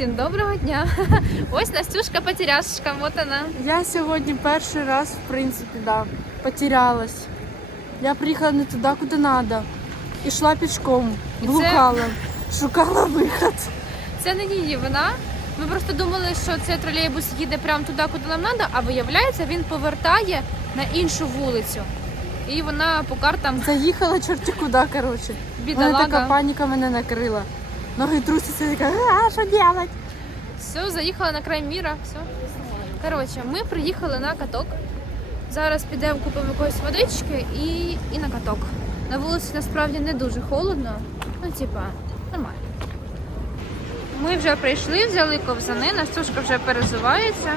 Всім доброго дня. Ось Настюшка потеряшечка, вот вона. Я сьогодні перший раз, в принципі, да, потерялась. Я приїхала не туди, куди треба. Ішла пішком, І це- шукала вихід. Це не її вона. Ми просто думали, що цей тролейбус їде прямо туди, куди нам треба, а виявляється, він повертає на іншу вулицю. І вона по картам Заїхала чорті куди, коротше. Мене така паніка мене накрила. Ноги трусяться, така, а що робити? Все, заїхала на край міра. Все. Коротше, ми приїхали на каток. Зараз підемо купимо якоїсь водички і, і на каток. На вулиці насправді не дуже холодно. Ну, типа, нормально. Ми вже прийшли, взяли ковзани, Настюшка вже перезувається.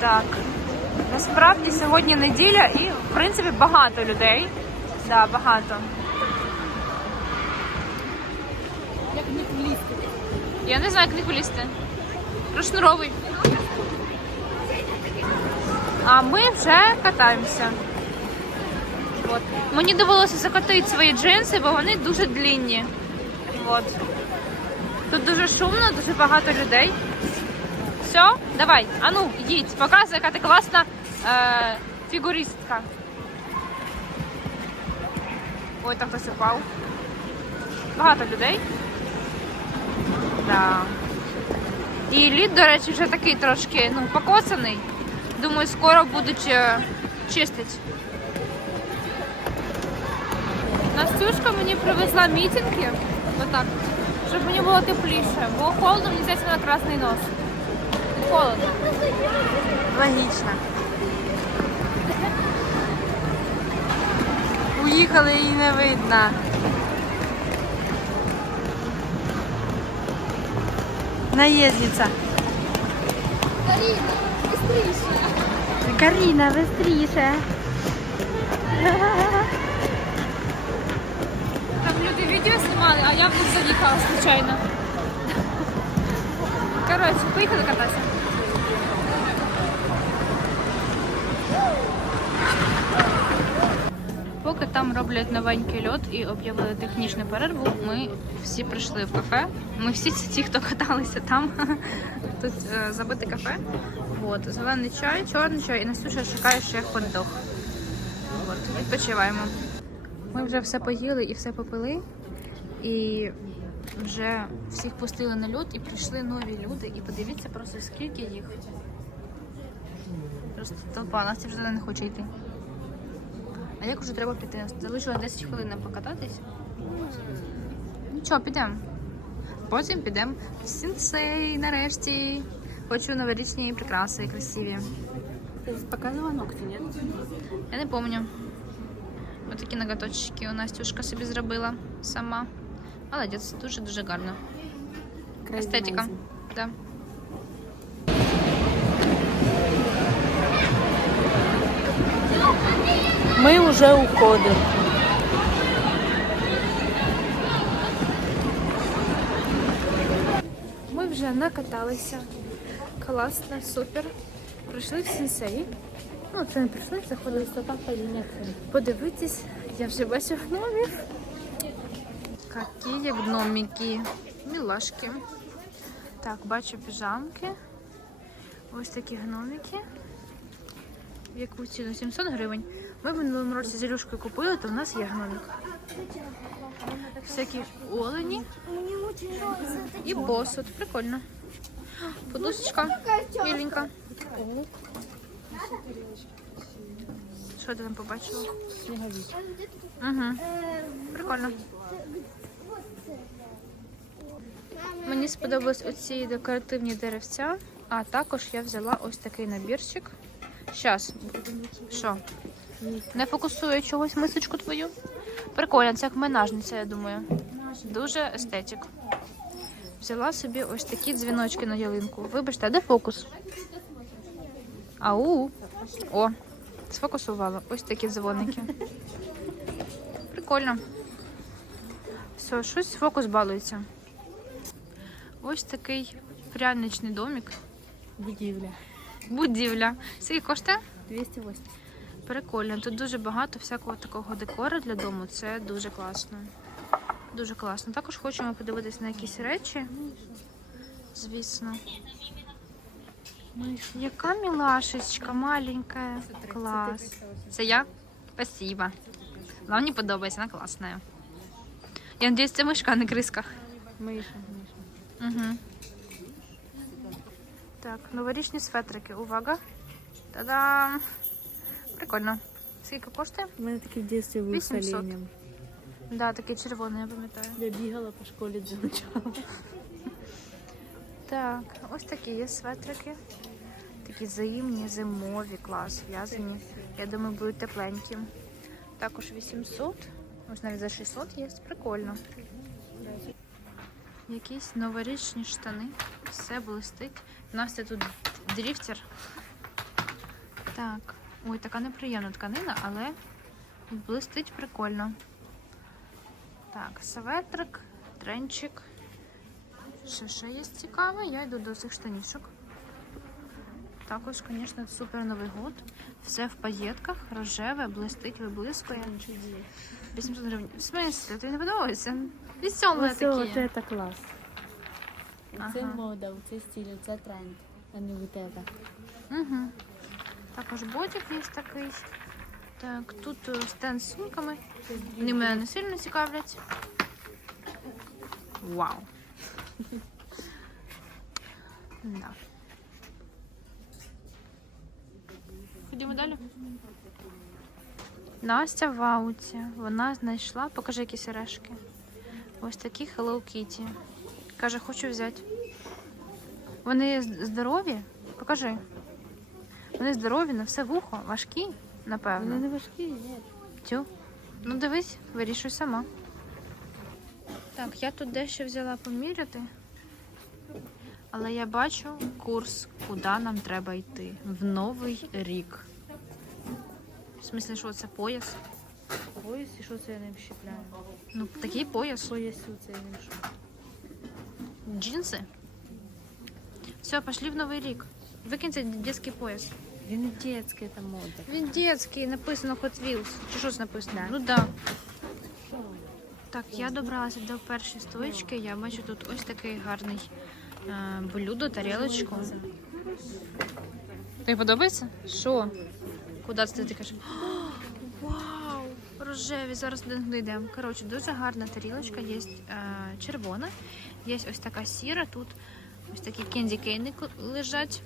Так. Насправді сьогодні неділя і, в принципі, багато людей. Да, багато. Як не влізти. Я не знаю, як них влізти. Прошнуровий. А ми вже катаємося. От. Мені довелося закотити свої джинси, бо вони дуже длінні. От. Тут дуже шумно, дуже багато людей. Все, давай, ану, їдь, показуй, яка ти класна е, фігуристка. Ой, там хтось упав. Багато людей. Да. І лід, до речі, вже такий трошки ну, покоцаний. Думаю, скоро будуть е, чистити. Настюшка мені привезла мітинги, отак, щоб мені було тепліше, бо холодно мені здається на красний нос. Холодно. Логічно. Уїхали і не видно. Наїздниця. Каріна, быстріше. Там люди відео знімали, а я в них заїхала случайно. Коротше, поїхали кататися. Поки там роблять новенький льод і об'явили технічну перерву, ми всі прийшли в кафе. Ми всі ті, хто каталися там. Тут е, забите кафе. От, зелений чай, чорний чай і Настюша чекає ще хот-дог. От, відпочиваємо. Ми вже все поїли і все попили. І вже всіх пустили на льод і прийшли нові люди. І подивіться просто скільки їх. Просто толпа, Настя вже не хоче йти. А як вже треба піти? Залишилось 10 хвилин нам покататись. Нічого, підемо. Потім підемо в сінсей нарешті. Хочу новорічні прикраси красиві. Ти показувала ногті, ні? Я не пам'ятаю. Ось такі ноготочки у Настюшка собі зробила сама. Молодець, дуже-дуже гарно. Естетика. Да. Ми вже уходимо. Ми вже накаталися. Класно, супер. Прийшли в сенсей. Ну, це не прийшли, заходили з папа Подивитись, я вже бачу гномів. Які гномики. Мілашки. Так, бачу піжамки. Ось такі гномики. В яку ціну? 700 гривень. Ми в минулому році з Ілюшкою купили, то в нас є гномик. Всякі олені. І посуд. Прикольно. Подушечка міленька. Що ти там побачила? Угу. Прикольно. Мені сподобались оці декоративні деревця, а також я взяла ось такий набірчик. Щас. Що? Не фокусує чогось мисочку твою? Прикольно, це як менажниця, я думаю. Дуже естетик. Взяла собі ось такі дзвіночки на ялинку. Вибачте, а де фокус? Ау. О, сфокусувала. Ось такі дзвоники. Прикольно. Все, щось фокус балується. Ось такий пряничний домик. Будівля. Будівля. Скільки коштує? 280. Прикольно. Тут дуже багато всякого такого декору для дому. Це дуже класно. Дуже класно. Також хочемо подивитись на якісь речі. звісно. Яка мілашечка, маленька. Клас. Це я? Спасибо. Вона мені подобається, вона класна. Я надіюсь, це мишка, а не криска. Миша, Миша. Угу. Так, новорічні светрики. Увага. Та-дам! Прикольно. Скільки коштує? У мене такі в дитинстві були з 800. оленем. Да, такий червоний, я пам'ятаю. Я бігала по школі дзюнчала. Так, ось такі є светрики. Такі зимні, зимові, клас, в'язані. Я думаю, будуть тепленькі. Також 800. Ось навіть за 600 є. Прикольно. Якісь новорічні штани. Все блистить. Настя тут дріфтер. Так. Ой, така неприємна тканина, але блистить прикольно. Так, светрик, тренчик. Що ще є цікаве? Я йду до цих штанішок. Також, звісно, супер Новий год. Все в паєтках, рожеве, блистить, виблискує. 800 гривень. В смислі, тобі не подобається? Веселі такі. це клас. Це Ага. мода, це стиль, це тренд, а не вот это. Угу. Також бодік є такий. Так, тут е, стенд з сумками. Вони мене не сильно цікавлять. Вау. Да. Ходімо далі. Настя в ауті. Вона знайшла, покажи які сережки. Ось такі Hello Kitty. Каже, хочу взяти. Вони здорові? Покажи. Вони здорові, на все вухо, важкі, напевно. Вони не важкі, ні. Тю. Ну дивись, вирішуй сама. Так, я тут дещо взяла поміряти. Але я бачу курс, куди нам треба йти. В новий рік. В смислі, що це пояс? Пояс і що це я не вщепляю? Ну, такий пояс. Поясу це я не вщепляю. Джинси. Все, пошли в новий рік. Викинь цей дитячий пояс. Він не дитячий, це мода. Він дитячий, написано Hot Wheels. Чи що це написано? Ну так. Да. Так, я добралася до першої стоечки. Я бачу тут ось такий гарний е, блюдо, тарілочку. Тобі подобається? Що? Куди це ти кажеш? Вау! Рожеві, зараз до них дійдемо. Коротше, дуже гарна тарілочка, є е, червона, є ось така сіра, тут ось такі кенді-кейни лежать.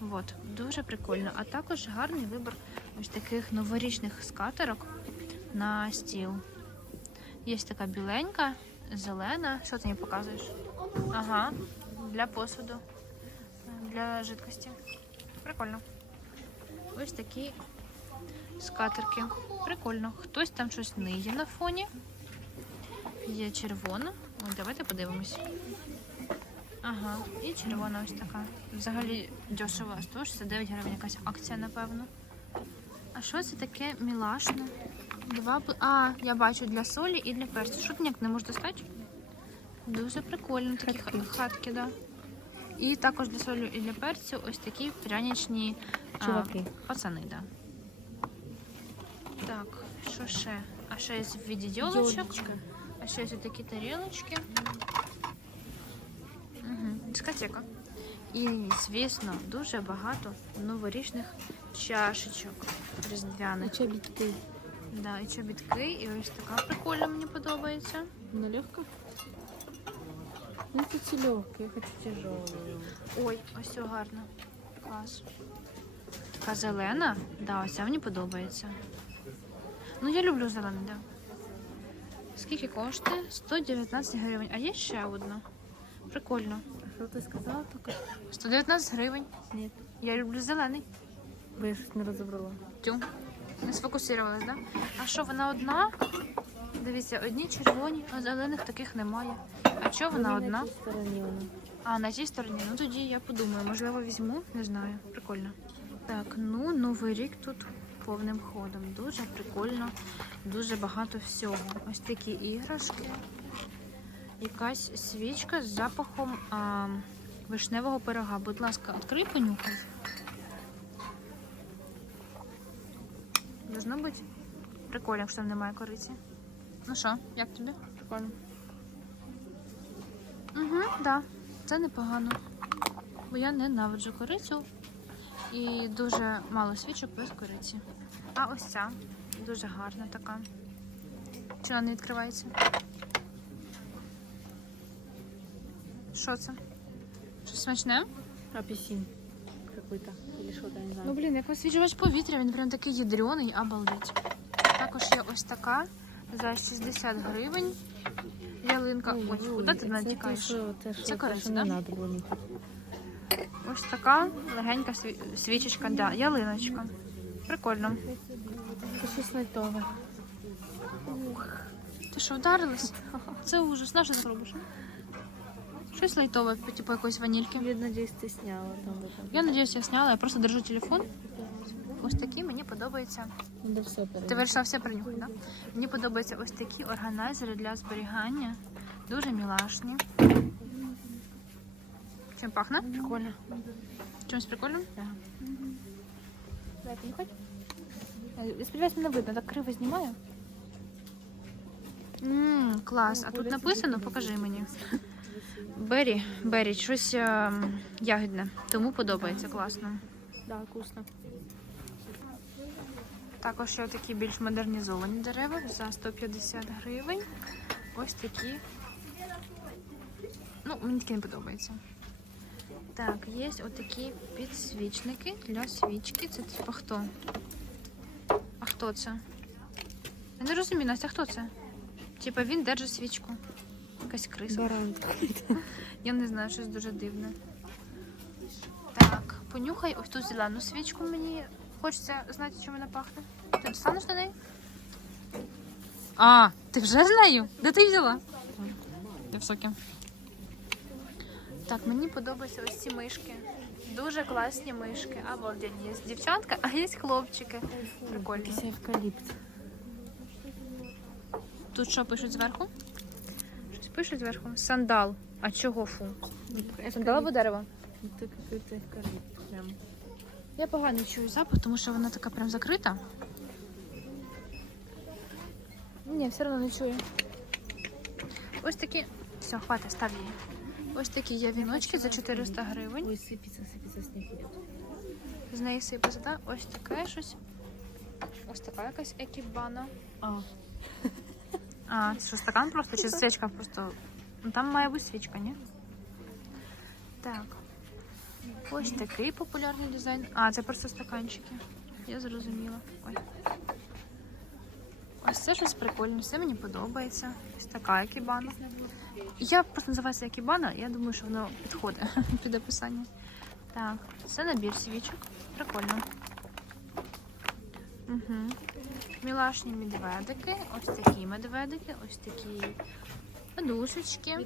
От, дуже прикольно. А також гарний вибір ось таких новорічних скатерок на стіл. Є така біленька, зелена. Що ти мені показуєш? Ага, для посуду, для жидкості. Прикольно. Ось такі скатерки. Прикольно. Хтось там щось ниє на фоні. Є червона. Давайте подивимось. Ага, і червона ось така. Взагалі дешево, 169 гривень, якась акція, напевно. А що це таке мілашне? Два А, я бачу для солі і для перцю. Що ти ніяк не можеш достати? Дуже прикольно, такі хатки, хатки да. І також для солі і для перцю ось такі пряничні а, пацани, да. Так, що ще? А ще є в віді дьолочок. А ще ось такі тарілочки. Дискотека. І, звісно, дуже багато новорічних чашечок різдвяних. чобітки. Да, і чобітки, і ось така прикольна мені подобається. Вона легка? Ну, це легкий, я хочу тяжелую. Ой, ось ця гарна. Клас. Така зелена. Да, ось ця мені подобається. Ну, я люблю зелений, да. Скільки коштує? 119 гривень. А є ще одна. Прикольно. Що ти сказала тільки? 119 гривень. Ні. Я люблю зелений. Бо я щось не розібрала. Тю. Не сфокусувалась, да? А що, вона одна? Дивіться, одні червоні, а зелених таких немає. А чого вона Вони одна? На тій стороні вона. А, на тій стороні. Ну тоді я подумаю, можливо, візьму, не знаю. Прикольно. Так, ну новий рік тут повним ходом. Дуже прикольно, дуже багато всього. Ось такі іграшки. Якась свічка з запахом а, вишневого пирога. Будь ласка, відкрий понюхай. Должно бути прикольно, якщо там немає кориці. Ну що, як тобі? Прикольно. Угу, да. Це непогано. Бо я ненавиджу корицю і дуже мало свічок без кориці. А ось ця дуже гарна така. Чи вона не відкривається? Що це? Щось смачне? Апельсин какой-то. Или что-то, не Ну, блін, як освіжувач повітря, він прям такий ядрений, обалдеть. Також є ось така за 60 гривень. Ялинка. Ой, куди ти натікаєш? Це да? надо было нюхать. Ось така легенька сві- свічечка, да, ялиночка. Прикольно. Ти що, вдарилась? Це ужас, на що ти робиш? Щось лайтове, типу якоїсь ванільки. Я надеюсь, ты сняла там. Я надіюсь, я зняла, я просто держу телефон. Ось такі мені подобаються. Все Ти вирішила все пронюхати, так? Да? Мені подобаються ось такі органайзери для зберігання. Дуже мілашні. Чим пахне? Прикольно. Чимось прикольним? Да. Е, Я сподіваюсь, мене видно, так криво знімаю. Ммм, клас. А тут написано, покажи мені. Бері, бері, щось ем, ягідне. Тому подобається класно. Да, вкусно. Також є такі більш модернізовані дерева за 150 гривень. Ось такі. Ну, мені такі не подобається. Так, є отакі підсвічники для свічки. Це типу хто? А хто це? Я не розумію, Настя, хто це? Типа він держить свічку. Якась криса. Баран. Я не знаю, щось дуже дивне. Так, понюхай ось ту зелену свічку мені. Хочеться знати, чим вона пахне. Ти достанеш до неї? А, ти вже з нею? Де ти взяла? Ти в сокі. Так, мені подобаються ось ці мишки. Дуже класні мишки. Обалденні. Є дівчатка, а є хлопчики. Евкаліпт. Тут що пишуть зверху? Щось пишуть зверху. Сандал. А чого фу? Сандалове дерево. Это какой-то евкалипт прям. Я погано чую запах, тому що вона така прям закрита. Ні, все одно не чую. Ось такі. Все, хватить, став її. Ось такі є віночки за 400 гривень. Ой, сыпется, сыпется снег идет. З неї сипеться, так? Ось таке щось. Ось така якась екібана. А, А, це що стакан просто чи свічка просто. Ну там має бути свічка, ні? Так. Ось такий популярний дизайн. А, це просто стаканчики. Я зрозуміла. Ой. Ось це щось прикольне, все мені подобається. Ось така екібана. Я просто називаю це екібана, я думаю, що воно підходить під описання. Так, це набір свічок. Прикольно. Угу. Мілашні медведики, ось такі медведики, ось такі подушечки.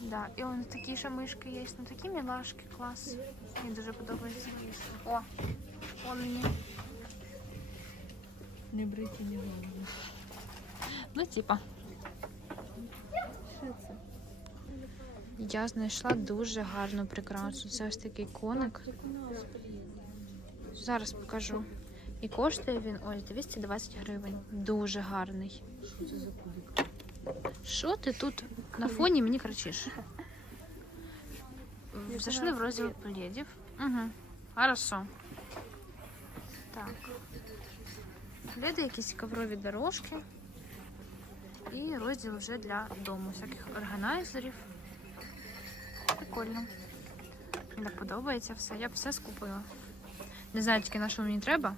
Да, і ось такі ще мишки є. Ну такі мілашки, клас. Мені дуже подобається. О, олені. не брити не головне. Ну, типа. Що це? Я знайшла дуже гарну прикрасу. Це ось такий коник. Зараз покажу. І коштує він ось 220 гривень. Дуже гарний. Що це за кубик? Що ти тут на фоні мені кричиш? Зайшли в розділ пледів. Угу. Хорошо. Так. Пледи, якісь коврові дорожки. І розділ вже для дому. Всяких органайзерів. Прикольно. Мені подобається все. Я б все скупила. Не знаю тільки на що мені треба.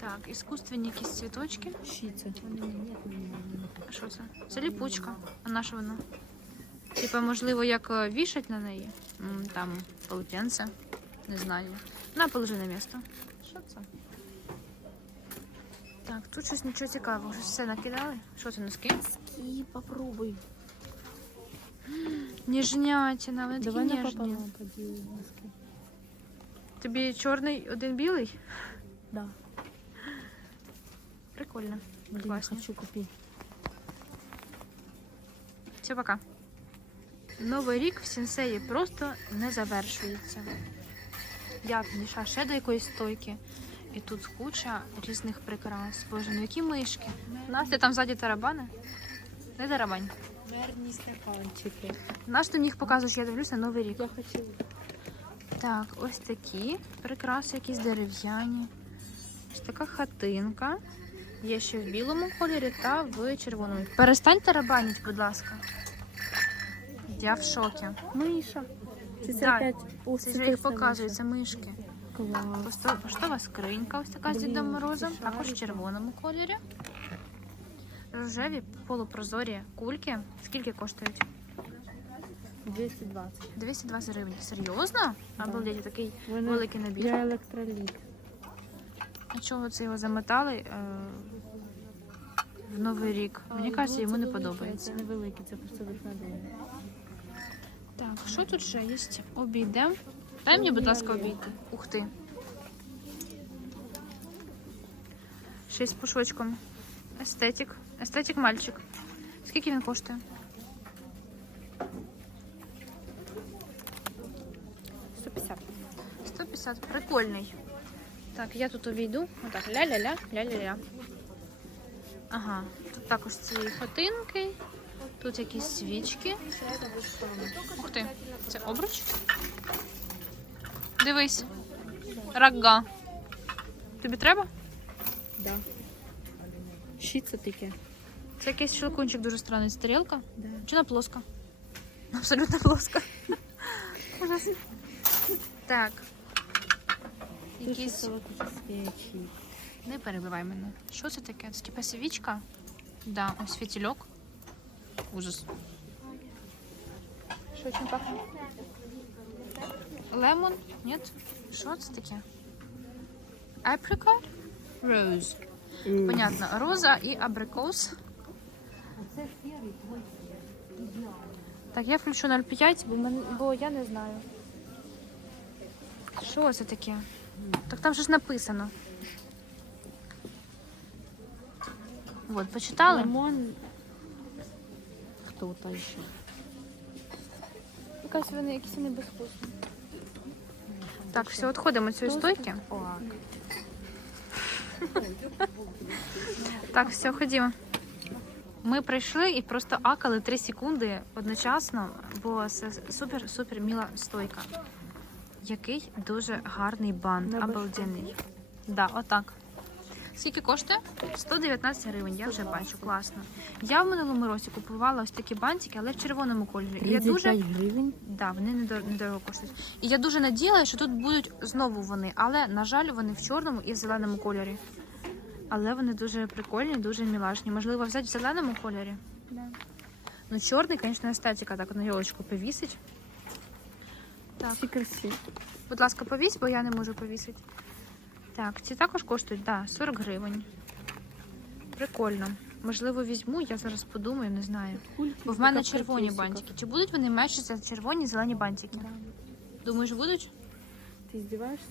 Так, іскусственні якісь цвіточки. Це? А Що це? Це ліпучка. А на що вона? Типа, можливо, як е, вішать на неї. М, Там полотенце. Не знаю. На, положи на місто. Що це? Так, тут щось нічого цікавого. Щось все накидали. Що це носки? І попробуй. Ніжнятина, вони Давай такі ніжні. поділимо носки. Тобі чорний, один білий? Да. Прикольно. Блин, Классно. хочу купить. Все, пока. Новий рік в сенсеї просто не завершується. Я підійшла ще до якоїсь стойки, і тут куча різних прикрас. Боже, ну які мишки. Настя там ззаді тарабани. Не тарабань. Мерні стаканчики. Наш ти міг показуєш, я дивлюся новий рік. Я хочу. Так, ось такі прикраси, якісь дерев'яні. Ось така хатинка. Є ще в білому кольорі та в червоному. Перестань тарабаніть, будь ласка. Я в шокі. Миша. Це Да, Це ж їх показую, це мишки. Посто- Поштова скринька, ось така з Блін, Дідом Морозом, це також в шарики. червоному кольорі. Рожеві полупрозорі кульки. Скільки коштують? 220. 220 гривень. Серйозно? Обалдеть, такий Вони... великий набір. Я електроліт. А чого це його замотали е, в Новий рік? Мені кажеться, йому не подобається. Це невеликий, це просто виходить. Так, що тут ще є? Обійдемо. Дай мені, будь ласка, обійти. Ух ти. Ще з пушочком. Естетик. Естетик мальчик. Скільки він коштує? 150. 150. Прикольний. Так, я тут обійду. Отак, ля-ля-ля, ля-ля-ля. Ага, тут також ці хатинки. Тут якісь свічки. Ух ти, це обруч. Дивись. Рага. Тобі треба? Да. Що це таке? Це якийсь щелкунчик дуже странний. Це тарілка? Да. Чи вона плоска? Абсолютно плоска. Так. Якісь. Не перебивай мене. Що це таке? Це типа свічка? Да, ось фітільок. Ужас. Що чим пахне? Лемон? Ні? Що це таке? Apricot? Rose. Понятно. Роза і абрикос. Так, я включу 0,5, бо, мен- бо я не знаю. Що це таке? Так там же ж написано. Вот, почитали? Лимон. Хто-то ще. Якась вони якісь вони безвкусні. Так, все, відходимо від цієї стойки. Так. Так, все, ходімо. Ми прийшли і просто акали 3 секунди одночасно, бо це супер-супер міла стойка. Який дуже гарний бант, На обалденний. Да, отак. Скільки коштує? 119 гривень, я вже бачу, класно. Я в минулому році купувала ось такі бантики, але в червоному кольорі. І я дуже 35 гривень. Да, вони недорого коштують. І я дуже надіялася, що тут будуть знову вони, але, на жаль, вони в чорному і в зеленому кольорі. Але вони дуже прикольні, дуже мілашні. Можливо, взяти в зеленому кольорі. Ну, чорний, звісно, естетика так на йолочку повісить. Так, Всі красиві. будь ласка, повісь, бо я не можу повісити. Так, ці також коштують, да, 40 гривень. Прикольно. Можливо, візьму, я зараз подумаю, не знаю. Бо в мене червоні бантики. Чи будуть вони мечитися червоні зелені бантики? Думаєш, будуть? Ти здіваєшся?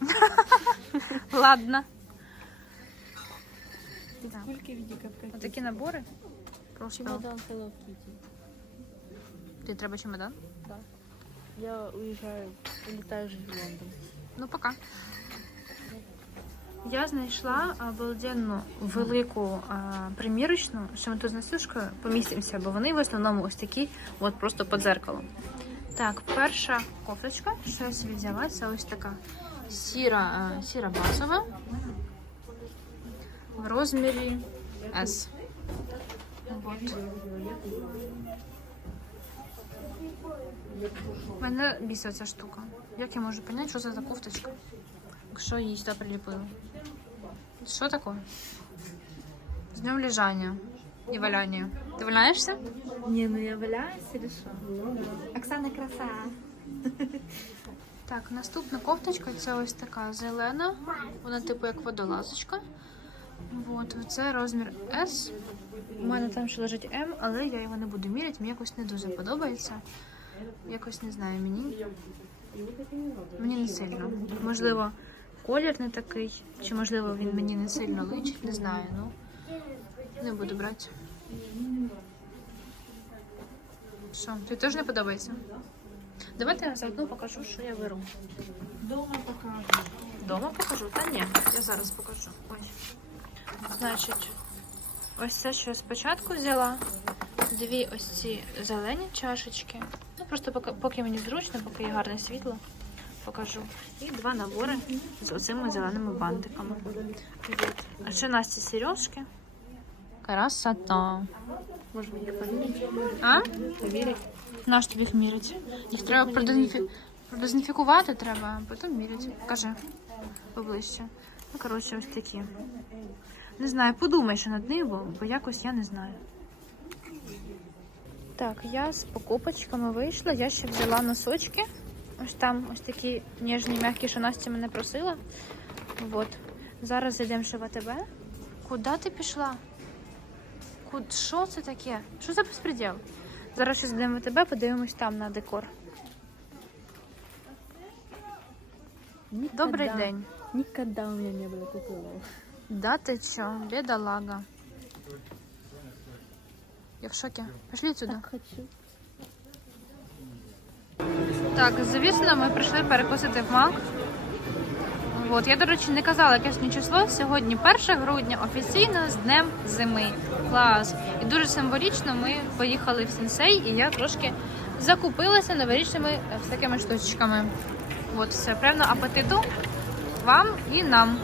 Ладно. Тут Так. кульки в Отакі набори. Просто Чемодан Hello Kitty. ти треба чемодан. Я уезжаю, улетаю же в Лондон. Ну, пока. Я знайшла обалденну велику а, примірочну, що ми тут з Насюшкою помістимося, бо вони в основному ось такі, от просто під зеркалом. Так, перша кофточка, що я собі взяла, це ось така сіра, а, сіра базова в розмірі S. От. Мене бісить ця штука. Як я можу поняти, що це за кофточка? Якщо її сюди приліпили. Що таке? З днем лежання і валяння. Ти валяєшся? Не, ну я валяюсь или что? Оксана краса. Так, наступна кофточка це ось така зелена. Вона типу як водолазочка. От, це розмір S. У мене там ще лежить M, але я його не буду міряти, мені якось не дуже подобається. Якось не знаю мені. Мені не сильно. Можливо, колір не такий, чи можливо він мені не сильно личить, не знаю. Ну не буду брати. Що, тобі теж не подобається? Давайте я заодно покажу, що я беру. Дома покажу. Дома покажу? Та ні, я зараз покажу. Значить, ось це, що я спочатку взяла. дві ось ці зелені чашечки. Ну, просто поки, поки мені зручно, поки є гарне світло, покажу. І два набори з оцими зеленими бантиками. А ще Насті сережки. Красота. Можно их померить? А? Померить? Наш тобі їх мірять. Їх треба продезінфі... продезінфікувати треба, а потім мірять. Кажи поближче. Ну, коротше, ось такі. Не знаю, подумай ще над ним, бо, бо якось я не знаю. Так, я з покупочками вийшла. Я ще взяла носочки. Ось там ось такі ніжні, м'які, що Настя мене просила. Вот. Зараз зайдемо ще в АТБ. Куди ти пішла? Куд... Що це таке? Що за безпреділ? Зараз ще зайдемо в АТБ, подивимось там на декор. Добрий день. Никогда у меня не было такого. Да ты чё, бедолага. Я в шоке. Пошли отсюда. хочу. Так, звісно, ми прийшли перекусити в Мак. От, я, до речі, не казала яке сьогодні число. Сьогодні 1 грудня, офіційно з Днем зими. Клас. І дуже символічно ми поїхали в сенсей, і я трошки закупилася новорічними е, всякими штучками. От, все, приємного апетиту вам і нам.